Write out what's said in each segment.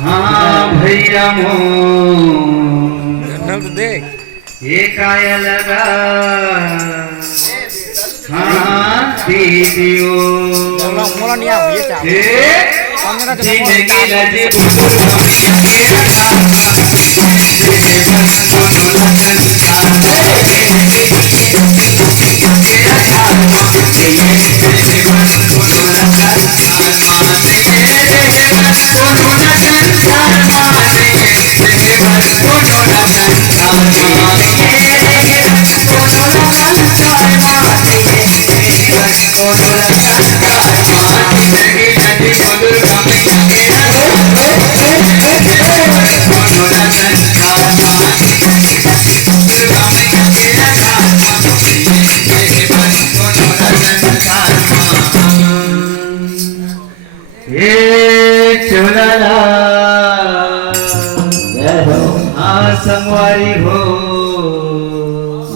हाँ भैया मो ये काय लगा हाँ दीदियो जिंदगी लजे बुजुर्ग के रखा संगवारी हो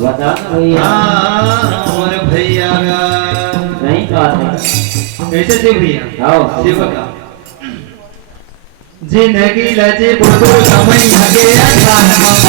बता भैया और भैया नहीं बात है कैसे थे भैया आओ शिवका जिंदगी लजे बुजुर्ग समय लगे अखान महेश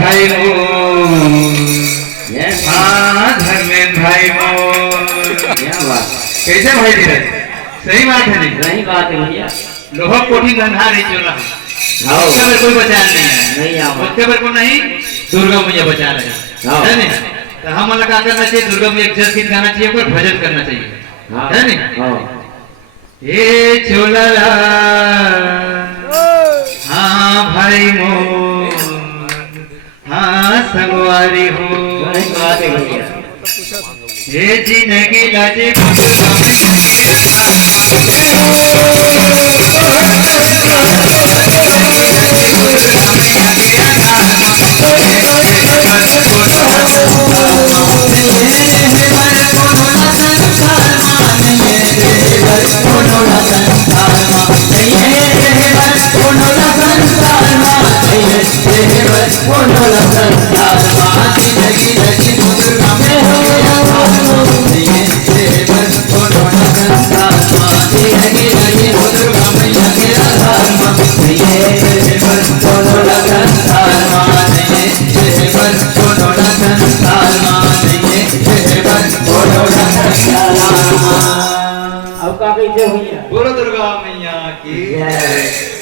भाई धर्मेंद्र भाई कैसे भाई धीरे सही बात है नहीं सही बात है भैया लोहा कोठी गंधा नहीं चल रहा उसके पर कोई बचा नहीं है उसके पर को नहीं दुर्गा मैया बचा रहे है नहीं तो हम लगा करना चाहिए दुर्गा मैया एक गीत गाना चाहिए कोई भजन करना चाहिए है नहीं ये चोला हाँ भाई मो हाँ संगवारी हो ये जिंदगी लाजे अब का कैसे हुई बोलो दुर्गा मैया की